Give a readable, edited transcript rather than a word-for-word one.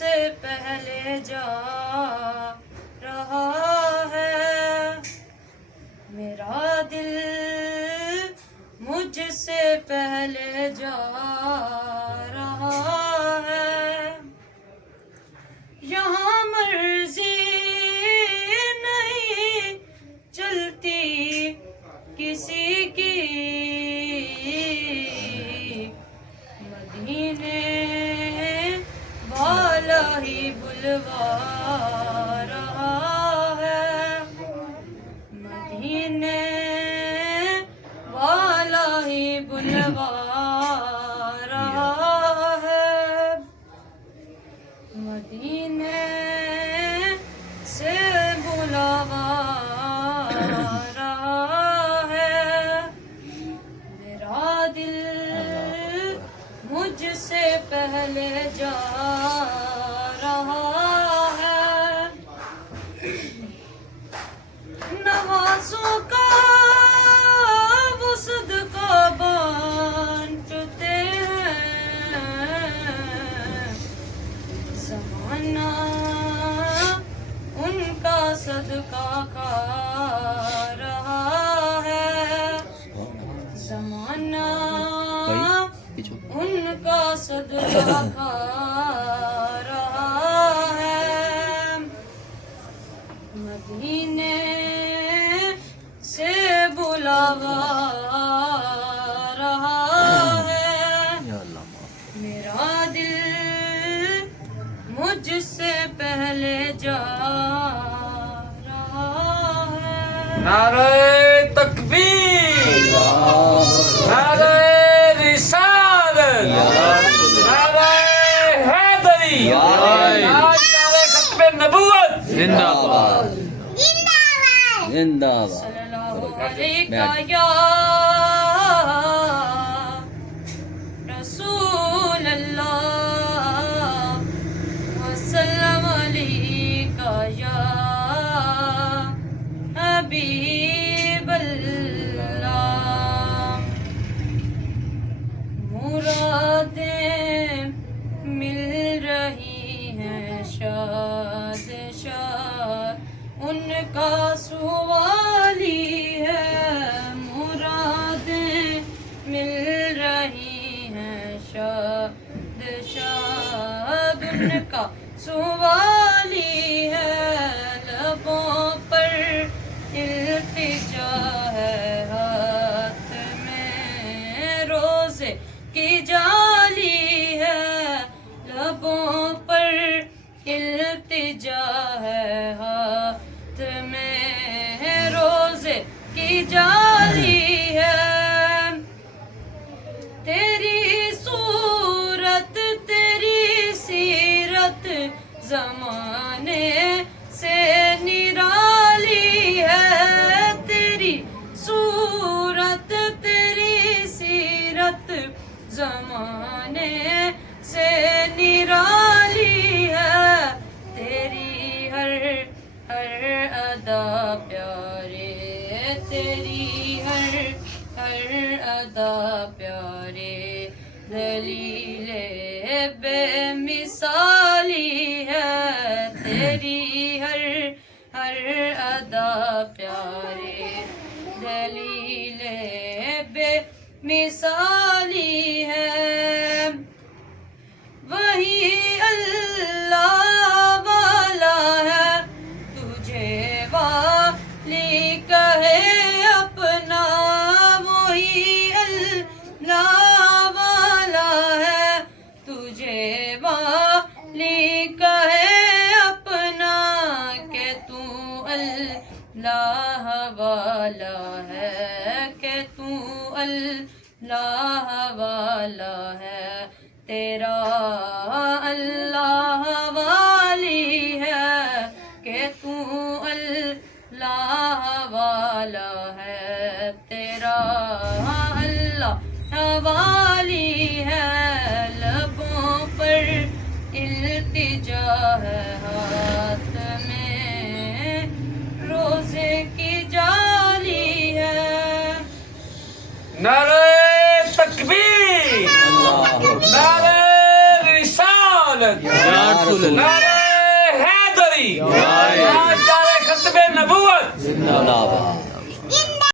سے پہلے جا رہا ہے، میرا دل مجھ سے پہلے جا رہا ہے، یہاں مرضی نہیں چلتی کسی کی، مدینے والا ہی بلوا رہا ہے، مدینے والا ہی بلوا رہا ہے، مدینے سے بلاوا رہا ہے، میرا دل مجھ سے پہلے جا رہا ہے، نوازوں کا وہ صدقہ بانٹتے ہیں، زمانہ ان کا صدقہ کھا رہا ہے، زمانہ ان کا صدقہ کھا رہا ہے، مدینے سے بلاوا رہا ہے، میرا دل مجھ سے پہلے جا رہا ہے، نعرہ تکبیر، نعرہ رسالت، نعرہ حیدری، نعرہ ختم نبوت، زندہ باد، زندہ باد۔ صلی اللہ علیہ یا رسول اللہ، وسلم علیکہ یا حبیب اللہ، مرادیں مل رہی ہیں شاد شاد، ان کا سوالی ہے، مرادیں مل رہی ہیں شاد شاد، ان کا سوالی ہے، لبوں پر التجا ہے، ہاتھ میں روزے کی جالی ہے، لبوں پر التجا ہے، ہاتھ میں روزے کی جالی ہے، تیری صورت تیری سیرت زمانے سے نرالی ہے، تیری صورت تیری سیرت زمانے سے نرالی ہے، تیری ہر ادا پیارے، تیری ہر ادا پیارے، دلیل بے مثالی ہے، تیری ہر ادا پیارے، دلیل بے مثالی ہے، وہی اللہ والا ہے، تجھے والی کہے اپنا، وہی اللہ والا ہے، تجھے والی کہے اپنا، کہ تو اللہ والا ہے، کہ تو اللہ والا ہے، تیرا اللہ والی ہے، کہ تو اللہ والا ہے، تیرا اللہ والی ہے، لبوں پر التجا ہے، ہاتھ میں روزے کی جالی ہے، نعرہ تکبیر، نعرہ رسالت، رسول اللہ نعرہ حیدری تاجدار ختم نبوت زندہ باد